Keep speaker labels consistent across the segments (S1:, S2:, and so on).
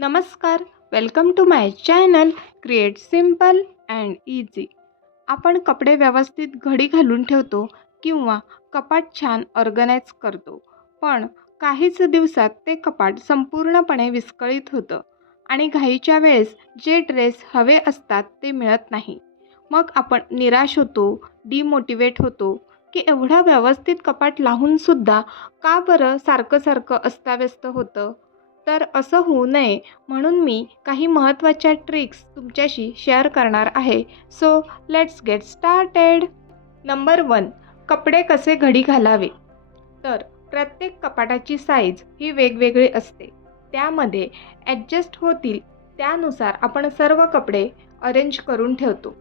S1: नमस्कार welcome to my channel create simple and easy आपण कपडे व्यवस्थित घडी घालून ठेवतो किंवा कपाट छान ऑर्गनाईज करतो. पण काहीच दिवसात ते कपाट संपूर्णपणे विस्कळीत होतं आणि घाईच्या वेळेस जे ड्रेस हवे असतात ते मिळत नाही. मग आपण निराश होतो डिमोटिवेट होतो की एवढं व्यवस्थित कपाट लावूनसुद्धा का बरं सारखं सारखं अस्ताव्यस्त होतं? तर असं होऊ नये म्हणून मी काही महत्त्वाच्या ट्रिक्स तुमच्याशी शेअर करणार आहे. So let's get started number one कपडे कसे घडी घालावे? तर प्रत्येक कपाटाची साईज ही वेगवेगळी असते. त्यामध्ये ॲडजस्ट होतील त्यानुसार आपण सर्व कपडे अरेंज करून ठेवतो.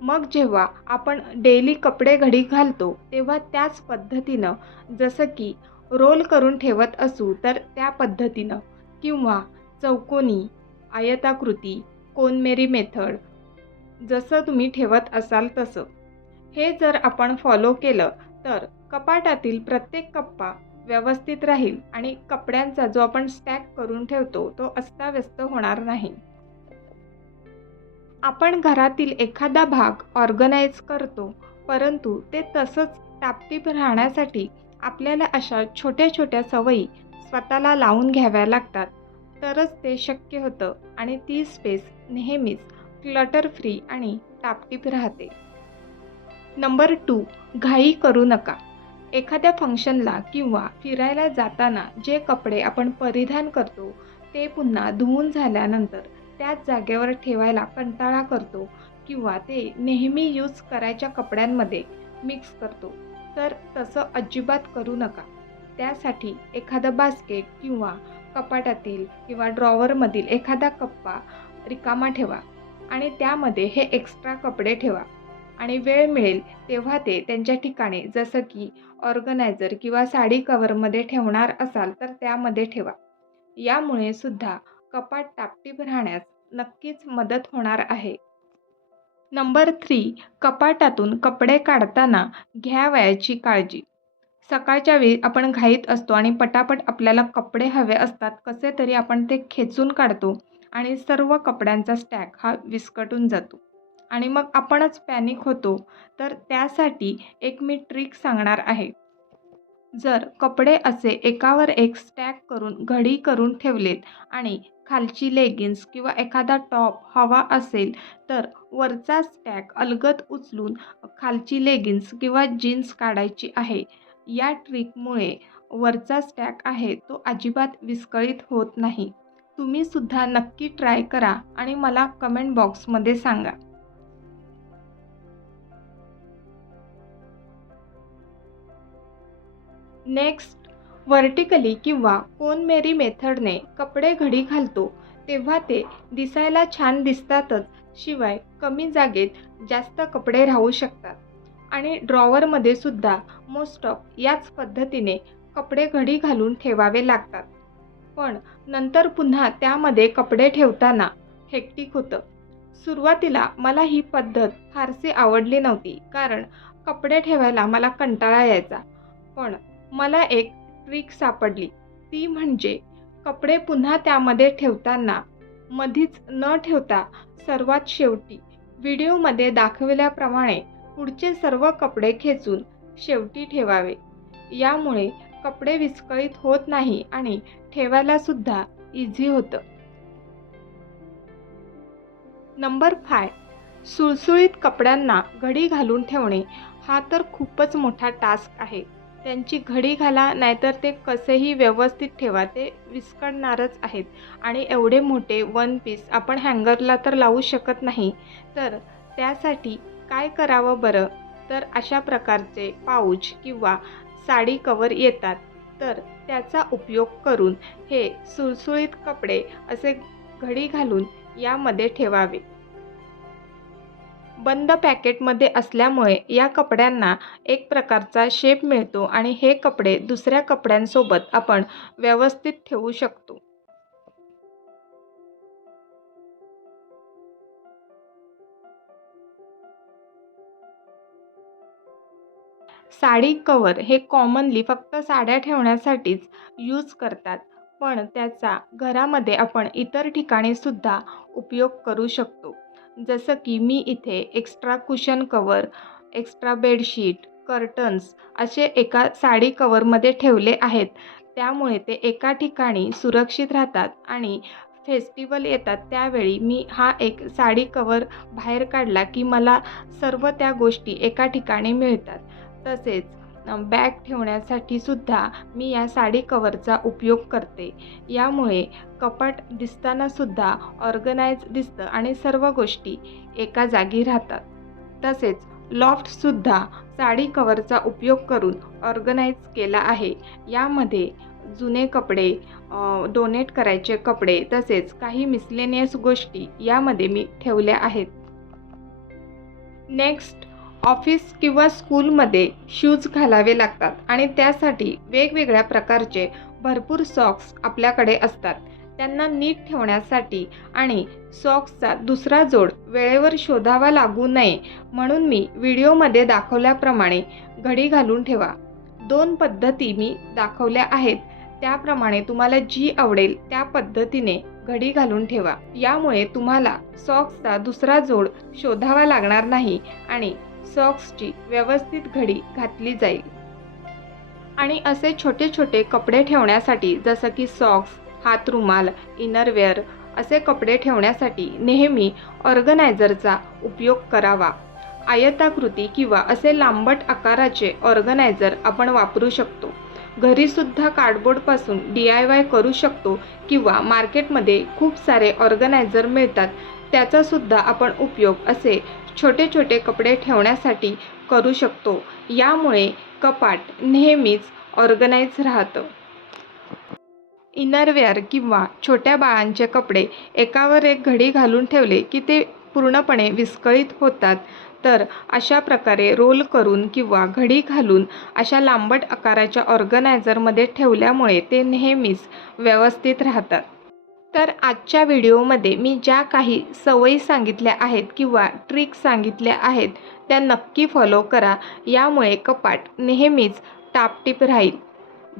S1: मग जेव्हा आपण डेली कपडे घडी घालतो तेव्हा त्याच पद्धतीनं जसं की रोल करून ठेवत असू तर त्या पद्धतीनं. किंवा चौकोनी आयताकृती कोनमेरी मेथड जसं तुम्ही ठेवत असाल तसं. हे जर आपण फॉलो केलं तर कपाटातील प्रत्येक कप्पा व्यवस्थित राहील आणि कपड्यांचा जो आपण स्टॅक करून ठेवतो तो अस्ताव्यस्त होणार नाही. आपण घरातील एखादा भाग ऑर्गनाईज करतो परंतु ते तसंच टापटीप राहण्यासाठी आपल्याला अशा छोट्या छोट्या सवयी स्वतःला लावून घ्याव्या लागतात. तरच ते शक्य होतं आणि ती स्पेस नेहमीच क्लटर फ्री आणि टापटीप राहते. नंबर टू घाई करू नका. एखाद्या फंक्शनला किंवा फिरायला जाताना जे कपडे आपण परिधान करतो ते पुन्हा धुवून झाल्यानंतर त्याच जागेवर ठेवायला कंटाळा करतो किंवा ते नेहमी यूज करायच्या कपड्यांमध्ये मिक्स करतो. तर तसं अजिबात करू नका. त्यासाठी एखादं बास्केट किंवा कपाटातील किंवा ड्रॉवरमधील एखादा कप्पा रिकामा ठेवा आणि त्यामध्ये हे एक्स्ट्रा कपडे ठेवा. आणि वेळ मिळेल तेव्हा ते त्यांच्या ठिकाणी जसं की ऑर्गनायझर किंवा साडी कवरमध्ये ठेवणार असाल तर त्यामध्ये ठेवा. यामुळे सुद्धा कपाट टापटीप राहण्यास नक्कीच मदत होणार आहे. नंबर थ्री कपाटातून कपडे काढताना घ्यावयाची काळजी. सकाळच्या वेळी आपण घाईत असतो आणि पटापट आपल्याला कपडे हवे असतात कसे तरी आपण ते खेचून काढतो आणि सर्व कपड्यांचा स्टॅक हा विस्कटून जातो. आणि मग आपणच पॅनिक होतो तर त्यासाठी एक मी ट्रिक सांगणार आहे. जर कपडे असे एकावर एक स्टॅक करून घडी करून ठेवलेत आणि खालची लेगिन्स किंवा एखादा टॉप हवा असेल तर वरचा स्टॅक अलगद उचलून खालची लेगिन्स किंवा जीन्स काढायची आहे. या ट्रिकमुळे वरचा स्टॅक आहे तो अजिबात विस्कळीत होत नाही. तुम्हीसुद्धा नक्की ट्राय करा आणि मला कमेंट बॉक्समध्ये सांगा. नेक्स्ट व्हर्टिकली किंवा कोनमेरी मेथडने कपडे घडी घालतो तेव्हा ते दिसायला छान दिसतातच शिवाय कमी जागेत जास्त कपडे राहू शकतात. आणि ड्रॉवरमध्ये सुद्धा मोस्ट ऑफ याच पद्धतीने कपडे घडी घालून ठेवावे लागतात. पण नंतर पुन्हा त्यामध्ये कपडे ठेवताना हेक्टिक होतं. सुरुवातीला मला ही पद्धत फारशी आवडली नव्हती कारण कपडे ठेवायला मला कंटाळा यायचा. पण मला एक ट्रिक सापडली. ती म्हणजे कपडे पुन्हा त्यामध्ये ठेवताना मधीच न ठेवता सर्वात शेवटी व्हिडिओमध्ये दाखविल्याप्रमाणे पुढचे सर्व कपडे खेचून शेवटी ठेवावे. यामुळे कपडे विस्कळीत होत नाही आणि ठेवायला सुद्धा इझी होतं. नंबर फाय सुळसुळीत कपड्यांना घडी घालून ठेवणे हा तर खूपच मोठा टास्क आहे. त्यांची घडी घाला नाहीतर ते कसेही व्यवस्थित ठेवा ते विस्कळणारच आहेत. आणि एवढे मोठे वन पीस आपण हँगरला तर लावू शकत नाही. तर त्यासाठी काय करावं बरं? तर अशा प्रकारचे पाऊच किंवा साडी कवर येतात. तर त्याचा उपयोग करून हे सुळसुळीत कपडे असे घडी घालून यामध्ये ठेवावे. बंद पॅकेटमध्ये असल्यामुळे या कपड्यांना एक प्रकारचा शेप मिळतो आणि हे कपडे दुसऱ्या कपड्यांसोबत आपण व्यवस्थित ठेवू शकतो. साडी कवर हे कॉमनली फक्त साड्या ठेवण्यासाठीच यूज करतात. पण त्याचा घरामध्ये आपण इतर ठिकाणी सुद्धा उपयोग करू शकतो. जसं की मी इथे extra cushion cover extra bedsheet curtains असे एका साडी कवरमध्ये ठेवले आहेत. त्यामुळे ते एका ठिकाणी सुरक्षित राहतात आणि फेस्टिवल येतात त्यावेळी मी हा एक साडी कवर बाहेर काढला की मला सर्व त्या गोष्टी एका ठिकाणी मिळतात. तसेच बॅग ठेवण्यासाठी सुद्धा मी या साडी कवरचा उपयोग करते. यामुळे कपाट दिसतानासुद्धा ऑर्गनाईज दिसतं आणि सर्व गोष्टी एका जागी राहतात. तसेच लॉफ्टसुद्धा साडी कवरचा उपयोग करून ऑर्गनाईज केला आहे. यामध्ये जुने कपडे डोनेट करायचे कपडे तसेच काही मिसलेनियस गोष्टी यामध्ये मी ठेवल्या आहेत. नेक्स्ट ऑफिस किंवा स्कूलमध्ये शूज घालावे लागतात आणि त्यासाठी वेगवेगळ्या प्रकारचे भरपूर सॉक्स आपल्याकडे असतात. त्यांना नीट ठेवण्यासाठी आणि सॉक्सचा दुसरा जोड वेळेवर शोधावा लागू नये म्हणून मी व्हिडिओमध्ये दाखवल्याप्रमाणे घडी घालून ठेवा. दोन पद्धती मी दाखवल्या आहेत. त्याप्रमाणे तुम्हाला जी आवडेल त्या पद्धतीने घडी घालून ठेवा. यामुळे तुम्हाला सॉक्सचा दुसरा जोड शोधावा लागणार नाही आणि सॉक्सची व्यवस्थित घडी घातली जाईल. आणि असे छोटे छोटे कपडे ठेवण्यासाठी जसं की सॉक्स हातरुमाल इनरवेअर असे कपडे ठेवण्यासाठी नेहमी ऑर्गनायझरचा उपयोग करावा. आयताकृती किंवा असे लांबट आकाराचे ऑर्गनायझर आपण वापरू शकतो. घरीसुद्धा कार्डबोर्डपासून डी आय वाय करू शकतो किंवा मार्केटमध्ये खूप सारे ऑर्गनायझर मिळतात. त्याचासुद्धा आपण उपयोग असे छोटे छोटे कपडे ठेवण्यासाठी करू शकतो. यामुळे कपाट नेहमीच ऑर्गनाईज राहतं. इनरवेअर किंवा छोट्या बाळांचे कपडे एकावर एक घडी घालून ठेवले की ते पूर्णपणे विस्कळीत होतात. तर अशा प्रकारे रोल करून किंवा घडी घालून अशा लांबट आकाराच्या ऑर्गनायझरमध्ये ठेवल्यामुळे ते नेहमीच व्यवस्थित राहतात. तर आजच्या व्हिडिओमध्ये मी ज्या काही सवयी सांगितल्या आहेत किंवा ट्रिक्स सांगितल्या आहेत त्या नक्की फॉलो करा. यामुळे कपाट नेहमीच टापटीप राहील.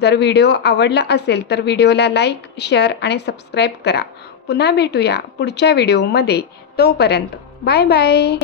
S1: जर व्हिडिओ आवडला असेल तर व्हिडिओला लाईक शेअर आणि सबस्क्राईब करा. पुन्हा भेटूया पुढच्या व्हिडिओमध्ये. तोपर्यंत बाय बाय